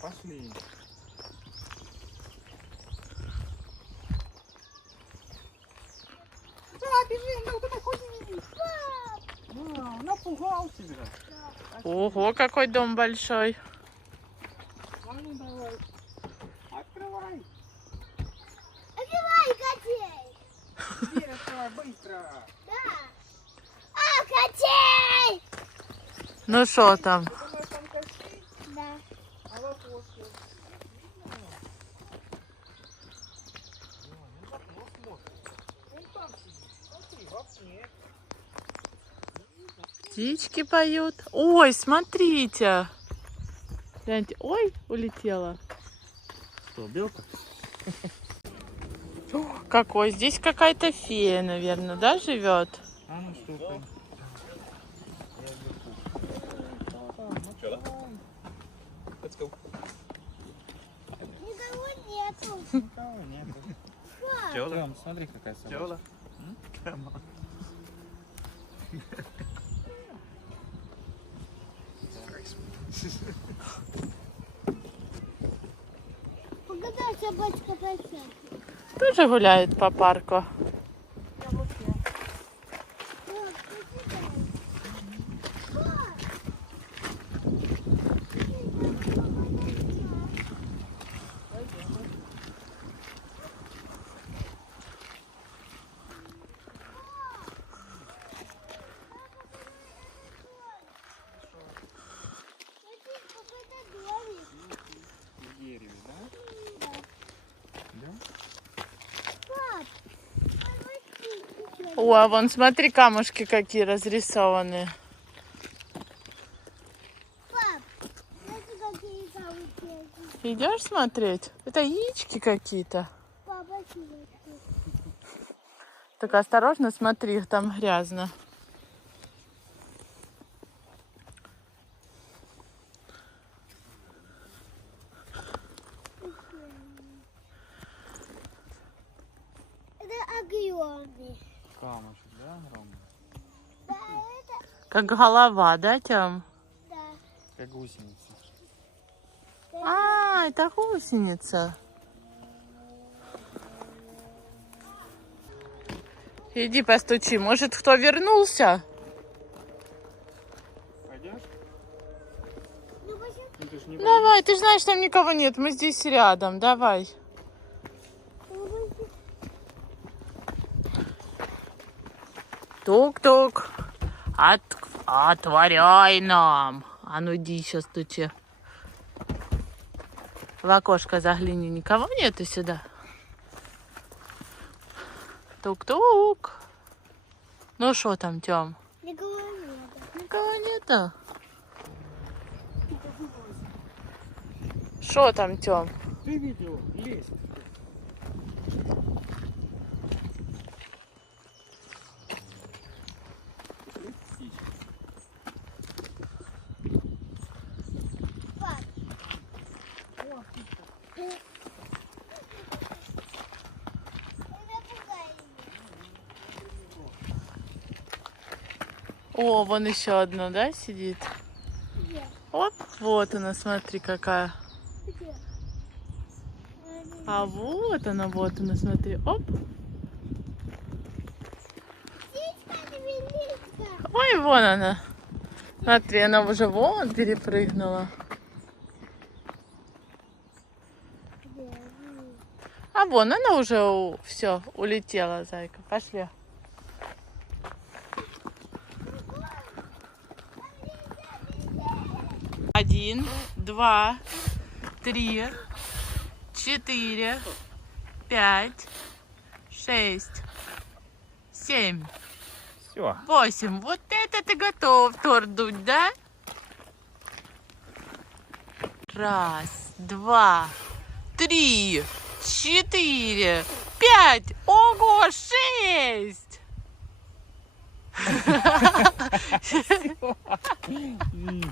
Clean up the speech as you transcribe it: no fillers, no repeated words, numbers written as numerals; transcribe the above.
пошли. Да, бежим, да, куда ходи. Да, напугался же. Ого, какой дом большой. А ну давай. Открывай. Открывай, котей! Дверь открывай, быстро. Да. А, котей! Ну что там? Ты думаешь, там Кощей? Да. А в окошке? Вон там сидит. Смотри, в окне. Птички поют. Ой, смотрите. Гляньте. Ой, улетела. Что, белка? Какой? Здесь какая-то фея, наверное, да, живет? А ну стукай. Let's go. Никого нету. Никого нету. Пап, Тём, смотри, какая собака. погадай, собачка пойдет. Тоже гуляет по парку. В дереве, да? О, а вон, смотри, камушки какие разрисованные. Пап, смотри, какие камушки. Идешь смотреть? Это яички какие-то. Папа, смотри. Так осторожно, смотри, там грязно. Это огромный. Камушек, да, Рома? Да, это, Как голова, да, Тём? да. Как гусеница. А, это гусеница. Иди постучи, может, кто вернулся? Пойдешь? Ну, пошли. Ну, ты ж не Давай, ты знаешь, там никого нет, мы здесь рядом, давай. Ну, пошли. Тук-тук. Отворяй нам. А ну иди сейчас стучи. В окошко загляни, никого нету сюда. Тук-тук. Ну что там, Тём? Никого нет. Никого нету. Что там, Тём? Ты видел? Лезь. Пап. О, вон еще одно, да, сидит? Где? Оп, вот она, смотри, какая. Где? А вот она, смотри. Оп. Птичка, невеличка. Ой, вон она. Смотри, она уже вон перепрыгнула. Где? А вон она уже все, улетела, зайка. Пошли. Один, два, три, 4, 5, 6, 7, Все. 8. Вот это ты готов торт дуть, да? Раз, два, 3, 4, 5. Ого, 6.